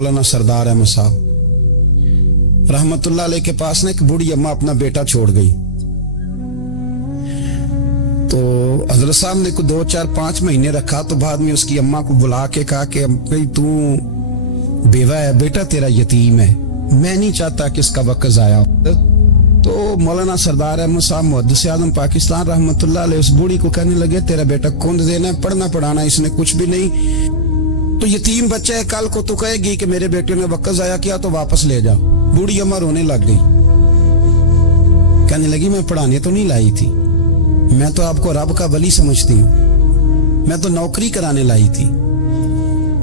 मौलाना सरदार अहमद साहब रहमतुल्लाह अलैह के पास ना एक बूढ़ी अम्मा अपना बेटा छोड़ गई। तो हजरत साहब ने को 2, 4, 5 महीने रखा। तो बाद में उसकी अम्मा को बुला के कहा कि भाई तू बेवा है, बेटा तेरा यतीम है, मैं नहीं चाहता कि इसका वक्त जाया हो। तो मौलाना सरदार अहमद साहब मुहद्दिस आज़म पाकिस्तान रहमतुल्लाह अलैह उस बूढ़ी को कहने लगे तेरा बेटा कौन देना है, पढ़ना पढ़ाना इसने कुछ भी नहीं, तो यतीम बच्चा है, कल को तो कहेगी कि मेरे बेटे ने वक्त जाया किया तो वापस ले जा। बूढ़ी अम्मा रोने लग गई, कहने लगी मैं पढ़ाने तो नहीं लाई थी, मैं तो आपको रब का वली समझती हूँ, मैं तो नौकरी कराने लाई थी।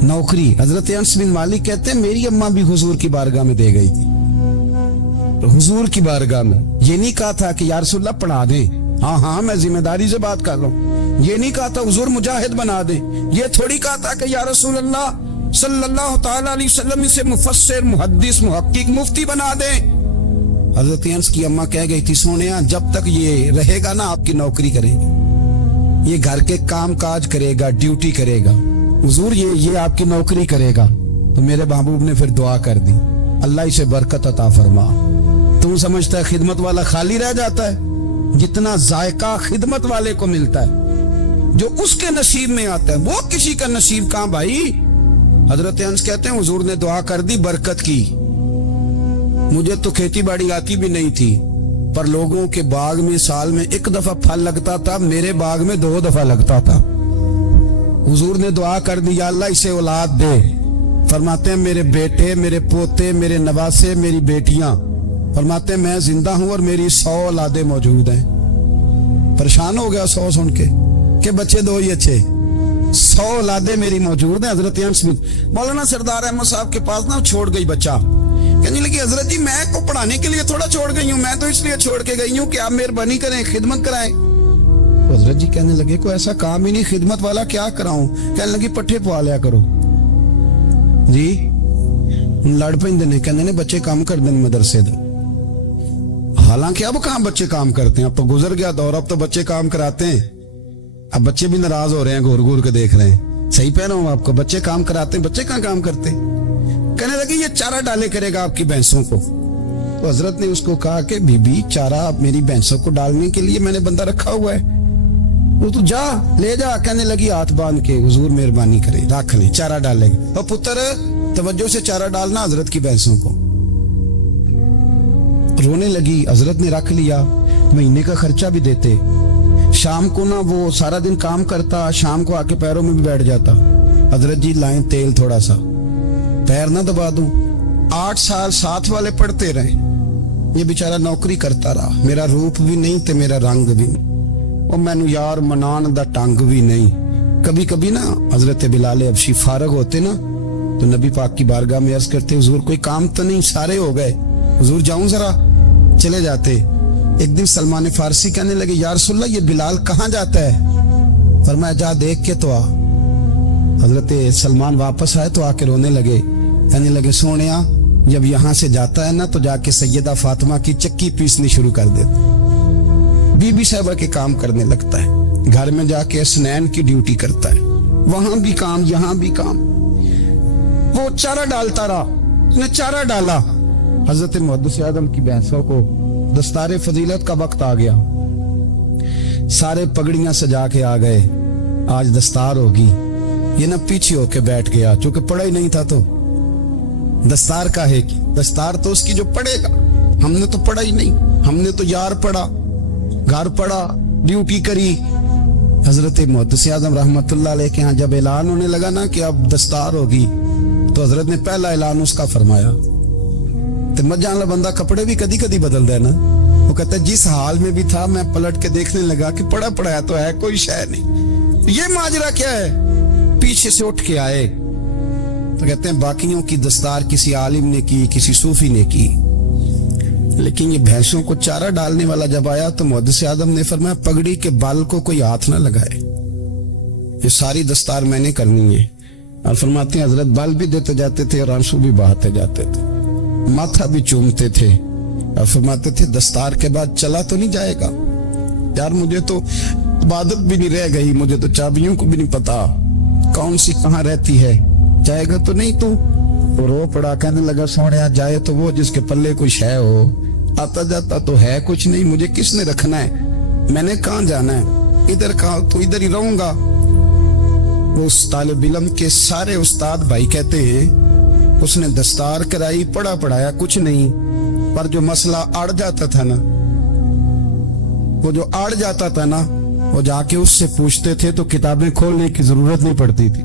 नौकरी हजरत अनस बिन मालिक कहते हैं मेरी अम्मा भी हुजूर की बारगाह में दे गई थी। तो हुजूर की बारगाह में ये नहीं कहा था कि या रसूलल्लाह पढ़ा दें, हाँ हाँ मैं जिम्मेदारी से बात कर रहा हूँ, ये नहीं कहा था हुजूर मुजाहिद बना दे, ये थोड़ी कहा था कि या रसूल अल्लाह सल्लल्लाहु तआला अलैहि वसल्लम से मुफस्सिर मुहद्दिस मुहक्किक मुफ्ती बना दे। हजरत अनस की अम्मा कह गई थी सोनिया जब तक ये रहेगा ना आपकी नौकरी करेगी, ये घर के काम काज करेगा, ड्यूटी करेगा, हुजूर ये आपकी नौकरी करेगा। तो मेरे महबूब ने फिर दुआ कर दी, अल्लाह इसे बरकत अता फरमा। तू समझता है खिदमत वाला खाली रह जाता है? जितना जायका खिदमत वाले को मिलता है, जो उसके नसीब में आता है, वो किसी का नसीब कहां भाई। हजरत अनस कहते हैं हुजूर ने दुआ कर दी, बरकत की। मुझे तो खेती बाड़ी आती भी नहीं थी, पर लोगों के बाग में साल में 1 दफा फल लगता था, मेरे बाग में 2 दफा लगता था। हुजूर ने दुआ कर दी अल्लाह इसे औलाद दे। फरमाते हैं मेरे बेटे, मेरे पोते, मेरे नवासे, मेरी बेटियां, फरमाते हैं मैं जिंदा हूं और मेरी 100 औलादे मौजूद हैं। परेशान हो गया 100 सुन के बच्चे 2 ही अच्छे, 100 औलादे मेरी मौजूद हैं। हजरत अनस बिन मौलाना सरदार अहमद साहब के पास ना छोड़ गई बच्चा, कहने लगी हजरत जी मैं को पढ़ाने के लिए थोड़ा छोड़ गई हूँ, मैं तो इसलिए छोड़ के गई हूँ कि आप मेहरबानी करें, खिदमत कराएं। हजरत जी कहने लगे कोई ऐसा काम ही नहीं, खिदमत वाला क्या कराऊं? कहने लगी पट्ठे पवा लिया करो जी। लड़ पेंदे ने, कहने ने बच्चे काम कर दें मदरसे दो। हालांकि अब कहाँ बच्चे काम करते हैं, अब तो गुजर गया दौर, अब तो बच्चे काम कराते हैं। अब बच्चे भी नाराज हो रहे हैं, घूर घूर के देख रहे हैं। सही पह रहा हूं आपको, बच्चे काम कराते हैं, बच्चे कहाँ काम करते? कहने लगे ये चारा डाले करेगा आपकी भैंसों को। तो हजरत ने उसको कहा कि बीबी चारा मेरी भैंसों को डालने के लिए मैंने बंदा रखा हुआ है, वो तो जा ले जा। कहने लगी हाथ बांध के हुजूर मेहरबानी करे रख ले, चारा डालेगा। और पुत्र तवज्जो से चारा डालना हजरत की भैंसों को। रोने लगी, हजरत ने रख लिया, महीने का खर्चा भी देते। शाम को ना वो सारा दिन काम करता, शाम को आके पैरों में भी बैठ जाता, हजरत जी लाएं तेल थोड़ा सा, पैर ना दबा दूं। 8 साल साथ वाले पढ़ते रहे, ये बेचारा नौकरी करता रहा, मेरा रूप भी नहीं ते मेरा रंग भी नहीं, और मैनू यार मनान दा टंग भी नहीं। कभी कभी ना हजरत बिलाल हबशी फारग होते ना तो नबी पाक की बारगाह में अर्ज करते हुजूर कोई काम तो नहीं, सारे हो गए, हुजूर जाऊं जरा, चले जाते। एक दिन सलमान फारसी कहने लगे या रसूलल्लाह ये बिलाल कहाँ जाता है? फरमाया जा देख के तो आ। हजरत सलमान वापस आए तो आके रोने लगे, कहने लगे सोनिया जब यहाँ से जाता है ना तो जाके सैयदा फातिमा की चक्की पीसनी शुरू कर देता, बीबी साहबा के काम करने लगता है, घर में जाके स्नैन की ड्यूटी करता है, वहां भी काम यहाँ भी काम। वो चारा डालता रहा, उसने चारा डाला। हजरत मुहद्दिस आज़म की भैंसों को दस्तारे फजीलत का वक्त आ गया, सारे पगड़ियां सजा के आ गए, आज दस्तार होगी। ये ना पीछे होके बैठ गया, चूंकि पढ़ा ही नहीं था तो दस्तार का है कि दस्तार तो उसकी जो पढ़ेगा, हमने तो पढ़ा ही नहीं, हमने तो यार पढ़ा, घर पढ़ा, ड्यूटी करी। हजरत मुहद्दिस आज़म रहमतुल्लाह अलैह के यहाँ जब ऐलान होने लगा ना कि अब दस्तार होगी, तो हजरत ने पहला ऐलान उसका फरमाया। तो मजान वाला बंदा कपड़े भी कदी कदी बदलता है ना, वो कहता है जिस हाल में भी था मैं पलट के देखने लगा कि पढ़ा पढ़ाया तो है, कोई शय नहीं, ये माजरा क्या है? पीछे से उठ के आए तो कहते हैं बाकियों की दस्तार किसी आलिम ने की, किसी सूफी ने की, लेकिन ये भैंसों को चारा डालने वाला जब आया तो मुहद्दिस आज़म ने फरमाया पगड़ी के बाल को कोई हाथ ना लगाए, ये सारी दस्तार मैंने करनी है। और फरमाते हैं हजरत बाल भी देते जाते थे और आंसू भी बहाते जाते थे, माथा भी चूमते थे, और फरमाते थे दस्तार के बाद चला तो नहीं जाएगा यार, मुझे तो इबादत भी नहीं रह गई, मुझे तो चाबियों को भी नहीं पता कौन सी कहाँ रहती है, जाएगा तो नहीं तू? वो रो पड़ा, कहने लगा सोनिया जाए तो वो जिसके पल्ले कुछ है हो, आता जाता तो है कुछ नहीं, मुझे किसने रखना है, मैंने कहाँ जाना है, इधर कहा तो इधर ही रहूंगा। वो उस तालिब इल्म के सारे उस्ताद भाई कहते हैं उसने दस्तार कराई, पढ़ा पढ़ाया कुछ नहीं, पर जो मसला अड़ जाता था ना, वो जो अड़ जाता था ना, वो जाके उससे पूछते थे तो किताबें खोलने की जरूरत नहीं पड़ती थी।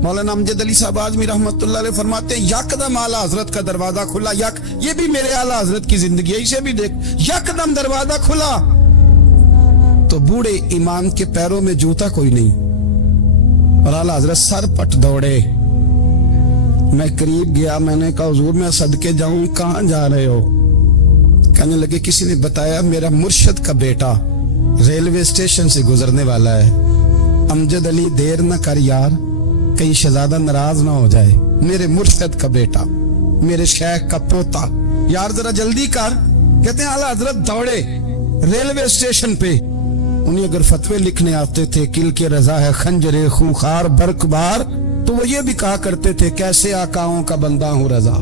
मौलाना अमजद अली साहब आजमी रहमतुल्लाह अलैह फरमाते हैं यकदम आला हजरत का दरवाजा खुला, ये भी मेरे आला हजरत की जिंदगी है, इसे भी देख, यकदम दरवाजा खुला तो बूढ़े इमाम के पैरों में जूता कोई नहीं, और आला हजरत सर पट दौड़े। मैं करीब गया, मैंने कहा हुजूर मैं सदके जाऊं, कहां जा रहे हो? कहने लगे किसी ने बताया मेरा मुर्शिद का बेटा रेलवे स्टेशन से गुजरने वाला है, अमजद अली देर न कर यार, कहीं शहजादा नाराज ना हो जाए, मेरे मुर्शिद का बेटा, मेरे शेख का पोता, यार जरा जल्दी कर। कहते हैं आला हजरत दौड़े रेलवे स्टेशन पे, उन्हें अगर फतवे लिखने आते थे किल के रजा है खंजरे खूंखार बरकबार, तो वो ये भी कहा करते थे कैसे आकाओं का बंदा हूं रजा,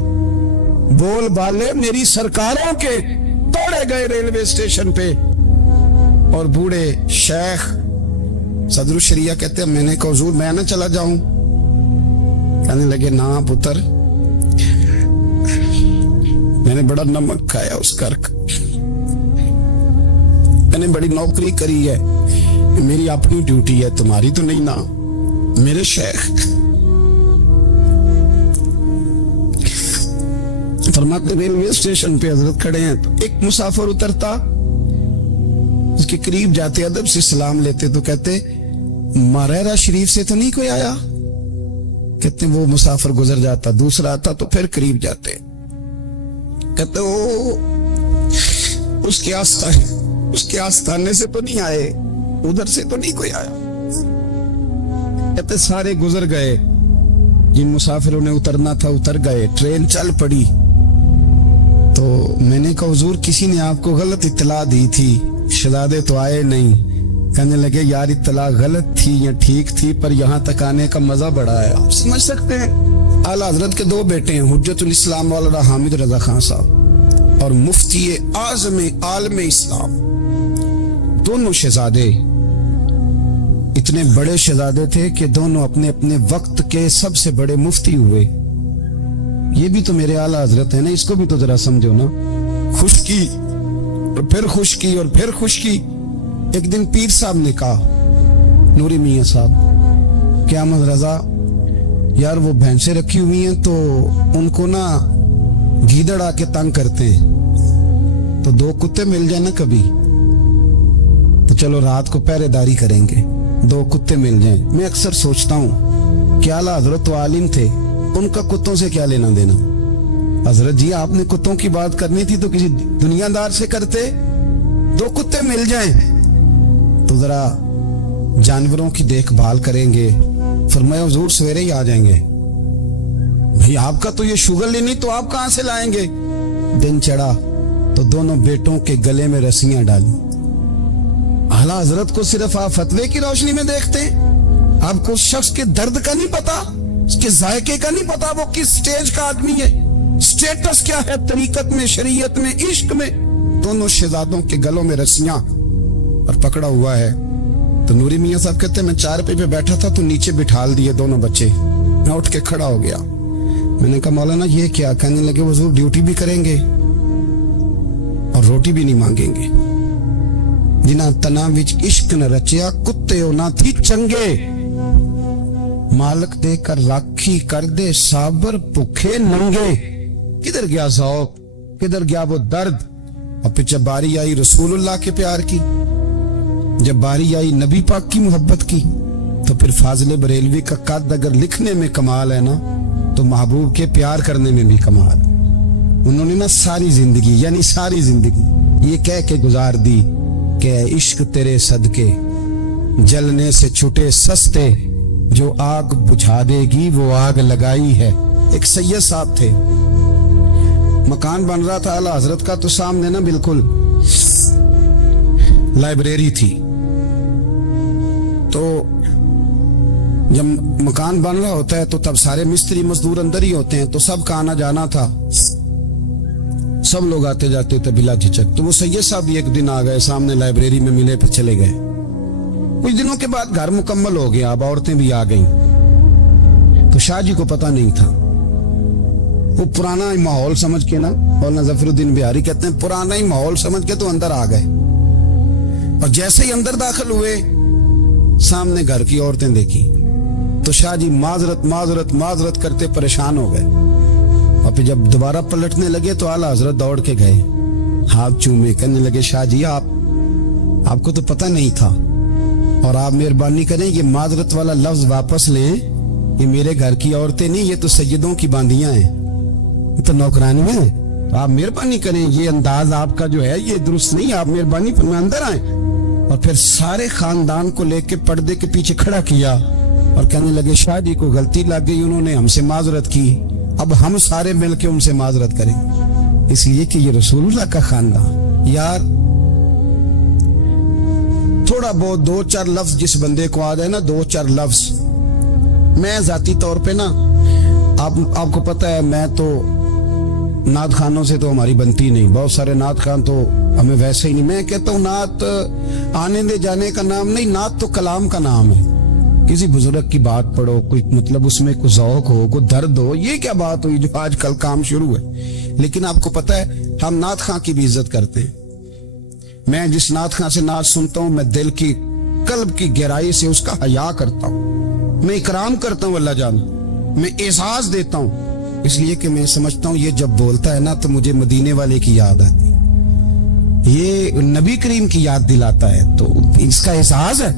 बोल बाले मेरी सरकारों के। दौड़े गए रेलवे स्टेशन पे, और बूढ़े शेख सदरुल शरिया कहते हैं मैंने कहा हुजूर मैं ना चला जाऊं? कहने लगे ना पुत्र, मैंने बड़ा नमक खाया उस घर का, मैंने बड़ी नौकरी करी है, मेरी अपनी ड्यूटी है, तुम्हारी तो नहीं ना। मेरे शेख फरमाते रेलवे स्टेशन पे हजरत खड़े हैं तो एक मुसाफिर उतरता, उसके करीब जाते अदब से सलाम लेते तो कहते मारेरा शरीफ से तो नहीं कोई आया? कहते वो मुसाफिर गुजर जाता, दूसरा आता तो फिर करीब जाते, कहते ओ उसके आस्थाने से तो नहीं आए, उधर से तो नहीं कोई आया। कहते सारे गुजर गए, जिन मुसाफिरों ने उतरना था उतर गए, ट्रेन चल पड़ी। तो मैंने कहा हुजूर किसी ने आपको गलत इत्तला दी थी, शहजादे तो आए नहीं। कहने लगे यार इत्तला गलत थी या ठीक थी, पर यहाँ तक आने का मजा बड़ा है, आप समझ सकते हैं। आला हजरत के दो बेटे हैं, हुज्जतुल इस्लाम मौलाना हामिद रजा खान साहब और मुफ्ती आज़म आलम इस्लाम, दोनों शहजादे इतने बड़े शहजादे थे कि दोनों अपने अपने वक्त के सबसे बड़े मुफ्ती हुए। ये भी तो मेरे आला हजरत है ना, इसको भी तो जरा समझो ना। खुशकी और फिर खुशकी और फिर खुशकी। एक दिन पीर साहब ने कहा नूरी मियां साहब क्या अहमद रजा यार वो भैंसे रखी हुई हैं तो उनको ना गीदड़ आके तंग करते हैं, तो दो कुत्ते मिल जाए ना कभी तो चलो रात को पहरेदारी करेंगे, दो कुत्ते मिल जाएं। मैं अक्सर सोचता हूँ क्या आला हजरत तो आलिम थे, उनका कुत्तों से क्या लेना देना। हजरत जी आपने कुत्तों की बात करनी थी तो किसी दुनियादार से करते, दो कुत्ते मिल जाएं तो जरा जानवरों की देखभाल करेंगे। फरमाया हुजूर सवेरे ही आ जाएंगे। भाई आपका तो ये शुगर लेनी तो आप कहां से लाएंगे। दिन चढ़ा तो दोनों बेटों के गले में रस्सियां डाली। आला हजरत को सिर्फ आप फतवे की रोशनी में देखते हैं, आपको उस शख्स के दर्द का नहीं पता, उसके जायके का नहीं पता, वो किस स्टेज का आदमी है, स्टेटस क्या है तरीकत में, शरीयत में, इश्क में। दोनों शहजादों के गलों में रस्सियां और पकड़ा हुआ है। तो नूरी मियां साहब कहते हैं मैं चारपाई पे बैठा था तो नीचे बिठाल दिए दोनों बच्चे। मैं उठ के खड़ा हो गया, मैंने कहा मौलाना ये क्या। कहने लगे हुजूर ड्यूटी भी करेंगे और रोटी भी नहीं मांगेंगे। जिन्हां तना विच इश्क न रचिया कुत्ते ना थी चंगे, मालक देकर राखी कर दे साबर भुखे नंगे। किधर गया ज़ौक़, किधर गया वो दर्द। और फिर जब बारी आई रसूलुल्लाह के प्यार की, जब बारी आई नबी पाक की मोहब्बत की, तो फिर फाजिल बरेलवी का कद अगर लिखने में कमाल है ना तो महबूब के प्यार करने में भी कमाल। उन्होंने ना सारी जिंदगी यानी सारी जिंदगी ये कह के गुजार दी कि इश्क तेरे सदके जलने से छुटे सस्ते, जो आग बुझा देगी वो आग लगाई है। एक सैयद साहब थे, मकान बन रहा था आला हजरत का, तो सामने ना बिल्कुल लाइब्रेरी थी। तो جب مکان بن رہا ہوتا ہے تو تب سارے مستری مزدور اندر ہی ہوتے ہیں، تو سب کا آنا جانا تھا، سب لوگ آتے جاتے تھے بلا جھجک۔ تو وہ سید صاحب بھی ایک دن آ گئے، سامنے لائبریری میں ملے، پھر چلے گئے۔ کچھ دنوں کے بعد گھر مکمل ہو گیا، اب عورتیں بھی آ گئیں، تو شاہ جی کو پتہ نہیں تھا۔ وہ پرانا ہی ماحول سمجھ کے نا، مولانا ظفر الدین بہاری کہتے ہیں پرانا ہی ماحول سمجھ کے تو اندر آ گئے، اور جیسے ہی اندر داخل ہوئے سامنے گھر کی عورتیں دیکھی تو شاہ جی معذرت معذرت معذرت کرتے پریشان ہو گئے، اور پھر جب دوبارہ پلٹنے لگے تو اعلیٰ حضرت دوڑ کے گئے، ہاتھ چومے، کہنے لگے شاہ جی آپ کو تو پتہ نہیں تھا، اور آپ مہربانی کریں یہ معذرت والا لفظ واپس لیں، یہ میرے گھر کی عورتیں نہیں، یہ تو سیدوں کی باندیاں ہیں، یہ تو نوکرانی ہیں، تو آپ مہربانی کریں، یہ انداز آپ کا جو ہے یہ درست نہیں، آپ مہربانی فرمائیں اندر آئیں۔ اور پھر سارے خاندان کو لے کے پردے کے پیچھے کھڑا کیا اور کہنے لگے شاہ جی کو غلطی لگ گئی، انہوں نے ہم سے معذرت کی، اب ہم سارے مل کے ان سے معذرت کریں، اس لیے کہ یہ رسول اللہ کا خاندان۔ یار تھوڑا بہت دو چار لفظ جس بندے کو آ جائے نا، دو چار لفظ، میں ذاتی طور پہ نا آپ کو پتہ ہے میں تو نعت خانوں سے تو ہماری بنتی نہیں، بہت سارے نعت خان تو ہمیں ویسے ہی نہیں، میں کہتا ہوں نعت آنے دے جانے کا نام نہیں، نعت تو کلام کا نام ہے، کسی بزرگ کی بات پڑھو، کوئی مطلب اس میں کوئی ذوق ہو، کوئی درد ہو، یہ کیا بات ہوئی جو آج کل کام شروع ہے۔ لیکن آپ کو پتہ ہے ہم نعت خان کی بھی عزت کرتے ہیں، میں جس نعت خان سے نعت سنتا ہوں میں دل کی قلب کی گہرائی سے اس کا حیا کرتا ہوں، میں اکرام کرتا ہوں، اللہ جان میں اعزاز دیتا ہوں، اس لیے کہ میں سمجھتا ہوں یہ جب بولتا ہے نا تو مجھے مدینے والے کی یاد آتی ہے، یہ نبی کریم کی یاد دلاتا ہے، تو اس کا احساس ہے۔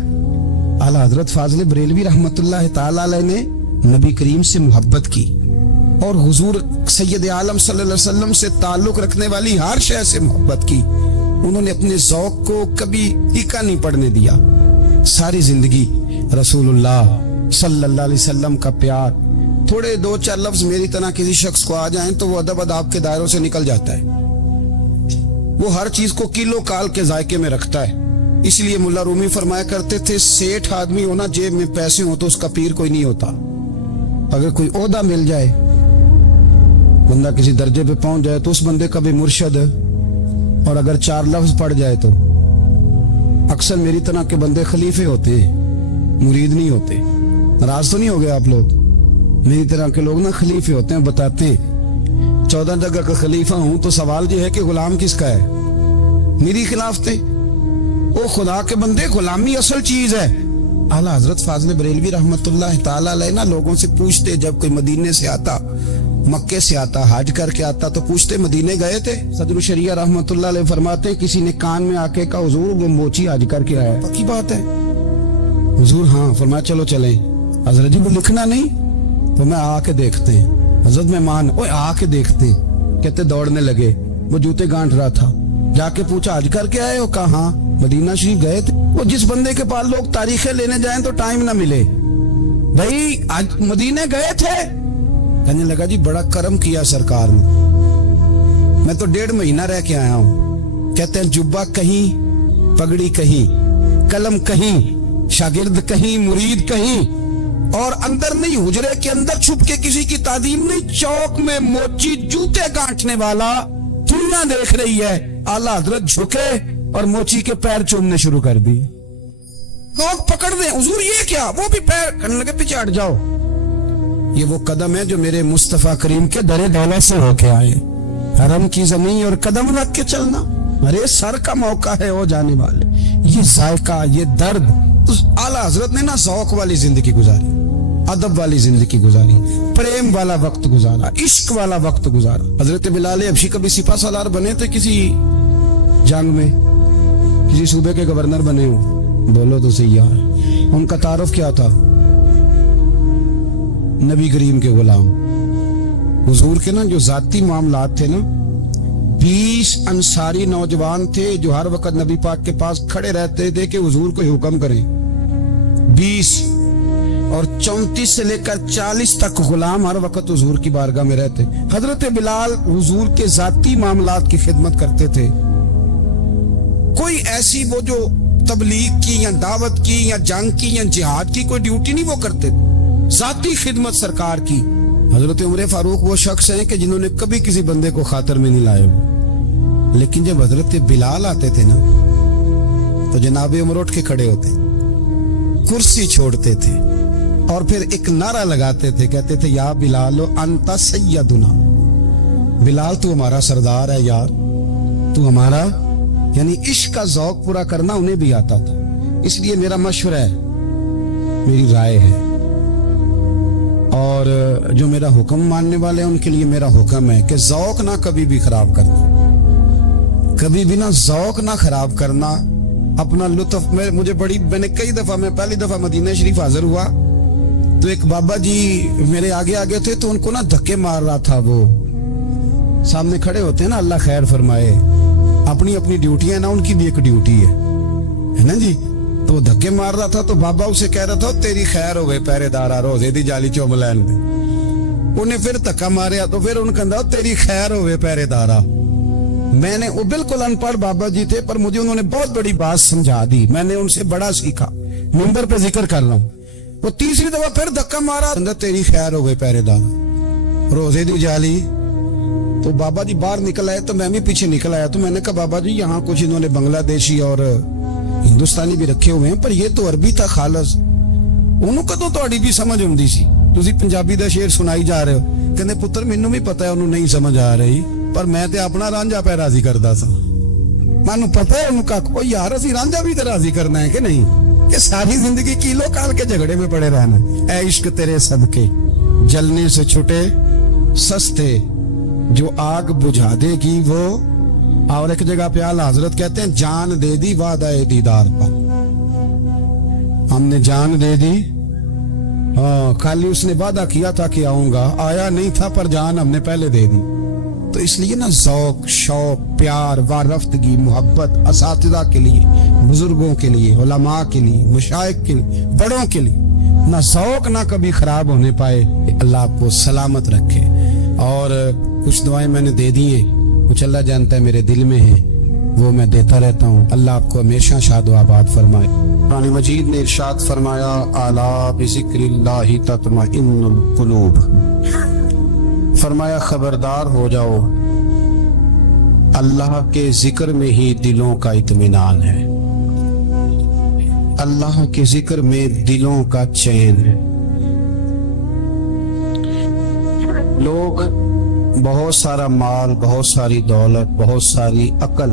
اعلیٰ حضرت فاضل بریلوی رحمت اللہ تعالی علیہ نے نبی کریم سے محبت کی، اور حضور سید عالم صلی اللہ علیہ وسلم سے تعلق رکھنے والی ہر شے سے محبت کی، انہوں نے اپنے ذوق کو کبھی پھیکا نہیں پڑنے دیا، ساری زندگی رسول اللہ صلی اللہ علیہ وسلم کا پیار۔ تھوڑے دو چار لفظ میری طرح کسی شخص کو آ جائیں تو وہ ادب اداب کے دائروں سے نکل جاتا ہے، وہ ہر چیز کو کلو کال کے ذائقے میں رکھتا ہے، اس لیے ملا رومی فرمایا کرتے تھے سیٹھ آدمی ہونا جیب میں پیسے ہوں تو اس کا پیر کوئی نہیں ہوتا، اگر کوئی عہدہ مل جائے، بندہ کسی درجے پہ پہنچ جائے تو اس بندے کا بھی مرشد، اور اگر چار لفظ پڑھ جائے تو اکثر میری طرح کے بندے خلیفے ہوتے ہیں، مرید نہیں ہوتے، ناراض تو نہیں ہو گئے آپ لوگ، میری طرح کے لوگ نا خلیفے ہوتے ہیں، بتاتے ہیں 14 جگہ کا خلیفہ ہوں تو سوال یہ ہے کہ غلام کس کا ہے، میری خلاف تھے، او خدا کے بندے غلامی اصل چیز ہے۔ اعلیٰ حضرت فاضل بریلوی رحمت اللہ تعالی علیہ نا لوگوں سے پوچھتے، جب کوئی مدینے سے آتا، مکے سے آتا، حج کر کے آتا تو پوچھتے مدینے گئے تھے؟ صدر الشریعہ رحمت اللہ علیہ فرماتے کسی نے کان میں آ کے کہا حضور وہ موچی حج کر کے آیا ہے، پکی بات ہے حضور؟ ہاں۔ فرمایا چلو چلیں۔ حضرت جی وہ لکھنا نہیں؟ تو میں آ کے دیکھتے ہیں۔ حضرت مہمان آ کے دیکھتے ہیں، کہتے دوڑنے لگے، وہ جوتے گانٹ رہا تھا، جا کے پوچھا حج کر کے آئے ہو؟ کہا ہاں۔ مدینہ شریف گئے تھے؟ وہ جس بندے کے پاس لوگ تاریخیں لینے جائیں تو ٹائم نہ ملے، بھائی آج مدینے گئے تھے؟ کہنے لگا جی بڑا کرم کیا سرکار نے، میں تو 1.5 مہینہ رہ کے آیا ہوں۔ کہتے ہیں جبہ کہیں، پگڑی کہیں، قلم کہیں، شاگرد کہیں، مرید کہیں، اور اندر نہیں، حجرے کے اندر چھپ کے کسی کی تعظیم نہیں، چوک میں موچی جوتے گانٹنے والا دنیا دیکھ رہی ہے، اعلیٰ حضرت جھکے اور موچی کے پیر چومنے شروع کر دی، لوگ پکڑ دیں حضور یہ کیا، وہ بھی پیر کرنے لگے پیچھے ہٹ جاؤ۔ یہ وہ قدم ہے جو میرے مصطفیٰ کریم کے در دولت سے ہو کے آئے، حرم کی زمین اور قدم رکھ کے چلنا، ارے سر کا موقع ہے ہو جانے والے، یہ ذائقہ، یہ درد۔ تو اعلیٰ حضرت نے نا ذوق والی زندگی گزاری، ادب والی زندگی گزاری، پریم والا وقت گزارا، عشق والا وقت گزارا۔ حضرت بلال حبشی کبھی سپاہ سالار بنے تھے کسی جنگ میں، کسی صوبے کے گورنر بنے ہوں؟ بولو تو صحیح یار۔ ان کا تعارف کیا تھا؟ نبی کریم کے غلام، حضور کے نا جو ذاتی معاملات تھے نا، 20 انصاری نوجوان تھے جو ہر وقت نبی پاک کے پاس کھڑے رہتے تھے کہ حضور کو حکم کریں، 20 اور 34 سے لے کر 40 تک غلام ہر وقت حضور کی بارگاہ میں رہتے۔ حضرت بلال حضور کے ذاتی معاملات کی خدمت کرتے تھے، کوئی ایسی وہ جو तबलीग की या दावत की या जंग की या जिहाद की कोई ड्यूटी नहीं वो करते, जाती खिदमत सरकार की। हजरत उमर फारूक वो शख्स हैं कि जिन्होंने कभी किसी बंदे को खातर में नहीं लाए। लेकिन जब हजरत बिलाल आते थे ना तो जनाब उमर उठ के खड़े होते, कुर्सी छोड़ते थे और फिर एक नारा लगाते थे, कहते थे या बिलाल अंता सैयदुना, बिलाल तू हमारा सरदार है यार, तू हमारा। यानी इश्क का ज़ौक पूरा करना उन्हें भी आता था। इसलिए मेरा मशवरा है, मेरी राय है, और जो मेरा हुक्म मानने वाले हैं उनके लिए मेरा हुक्म है कि ज़ौक ना कभी भी खराब करना, कभी भी ना ज़ौक ना खराब करना, अपना लुत्फ। मैंने कई दफा, मैं पहली दफा मदीना शरीफ हाजिर हुआ तो एक बाबा जी मेरे आगे आगे थे, तो उनको ना धक्के मार रहा था। वो सामने खड़े होते हैं ना, अल्लाह खैर फरमाए, अपनी अपनी ड्यूटी है ना, उनकी भी एक ड्यूटी है ना जी। तो वो धक्के मार रहा था तो बाबा उसे कह रहा था तेरी खैर हो गए पहरेदारा, रोजे दी जाली चुम लैन दे। उन्हें फिर धक्का मारे तो फिर उन्हें कहता तेरी खैर हो गए पहरेदारा। मैंने, वो बिल्कुल अनपढ़ बाबा जी थे पर मुझे उन्होंने बहुत बड़ी बात समझा दी, मैंने उनसे बड़ा सीखा, मिंबर पे जिक्र कर रहा हूँ। वो तीसरी दफा फिर धक्का मारा, तेरी खैर हो गई पहरेदार, रोजे दी जाली। तो बाबा जी बाहर निकल आए तो मैं भी पीछे निकल आया। तो मैंने कहा बाबा जी यहाँ कुछ इन्होंने बांग्लादेशी और हिंदुस्तानी भी रखे हुए हैं, पर ये तो अरबी था खालस, उन्होंने कदों ਤੁਹਾਡੀ भी समझ आउंदी सी, ਤੁਸੀਂ पंजाबी ਦਾ शेर सुनाई जा रहे हो। कहते पुत्र ਮੈਨੂੰ भी पता है ਉਹਨੂੰ नहीं समझ आ रही, पर मैं ਤੇ ਆਪਣਾ ਰਾਂਝਾ ਪੈ ਰਾਜ਼ੀ ਕਰਦਾ ਸਾਂ। ਮੈਨੂੰ पता है ਉਹਨੂੰ ਕਾ ਕੋਈ यार ਅਸੀਂ ਰਾਂਝਾ भी तो राजी करना है कि नहीं, कि सारी जिंदगी कीलो काल के झगड़े में पड़े रहना। ऐ इश्क तेरे सदके जलने से छुटे सस्ते, जो आग बुझा देगी वो। और एक जगह पे आला हजरत कहते हैं जान दे दी वादा दीदार पर, हमने जान दे दी। हाँ, खाली उसने वादा किया था कि आऊंगा, आया नहीं था, पर जान हमने पहले दे दी। तो इसलिए ना ज़ौक, शौक, प्यार, वारफ्तगी, मोहब्बत असातिज़ा के लिए, बुजुर्गों के लिए, उलमा के लिए, मुशाइख के लिए, बड़ों के लिए, ना ज़ौक ना कभी खराब होने पाए। अल्लाह आपको सलामत रखे। और कुछ दुआएं मैंने दे दी हैं, कुछ अल्लाह जानता है मेरे दिल में है, वो मैं देता रहता हूँ। अल्लाह आपको हमेशा शाद व आबाद फरमाए। कुरान मजीद ने इरशाद फरमाया अला बिज़िक्रिल्लाहि तत्मइन्नुल कुलूब, फरमाया खबरदार हो जाओ, अल्लाह के जिक्र में ही दिलों का इत्मीनान है, अल्लाह के जिक्र में दिलों का चैन है। लोग बहुत सारा माल, बहुत सारी दौलत, बहुत सारी अकल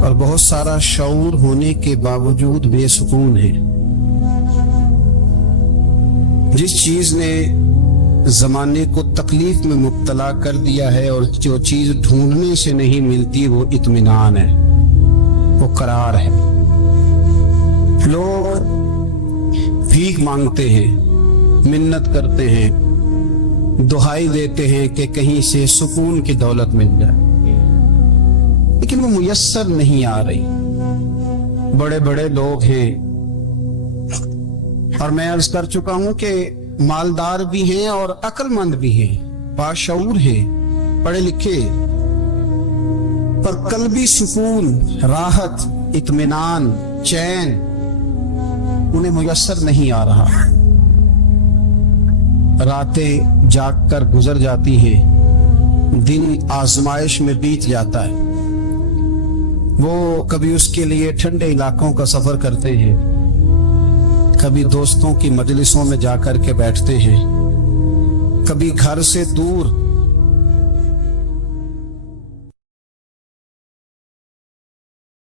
और बहुत सारा शऊर होने के बावजूद बेसुकून है। जिस चीज ने जमाने को तकलीफ में मुब्तला कर दिया है और जो चीज ढूंढने से नहीं मिलती वो इत्मीनान है, वो करार है। लोग भीख मांगते हैं, मिन्नत करते हैं, दुहाई देते हैं कि कहीं से सुकून की दौलत मिल जाए, लेकिन वो मुयस्सर नहीं आ रही। बड़े बड़े लोग हैं और मैं अर्ज कर चुका हूं कि मालदार भी हैं और अक्लमंद भी हैं, बाशऊर हैं, पढ़े लिखे, पर कल्बी सुकून, राहत, इत्मीनान, चैन उन्हें मुयस्सर नहीं आ रहा। रातें जागकर गुजर जाती हैं, दिन आजमाइश में बीत जाता है। वो कभी उसके लिए ठंडे इलाकों का सफर करते हैं, कभी दोस्तों की मजलिसों में जाकर के बैठते हैं, कभी घर से दूर